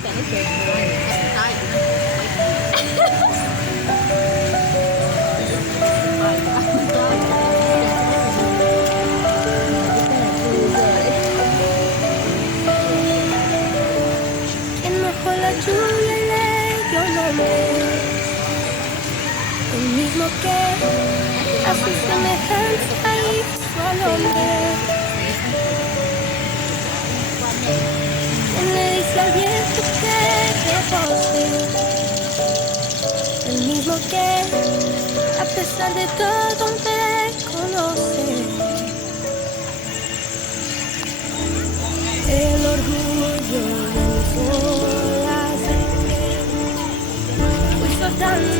แต่ไม่เจอเลยได้Quien mojó la lluvia y le dio nombre, el mismo que a su semejanza hizo al hombre. Quien le dice al viento que repose, el mismo que a pesar de todo me conoce. El orgullo de mis olas fui soltando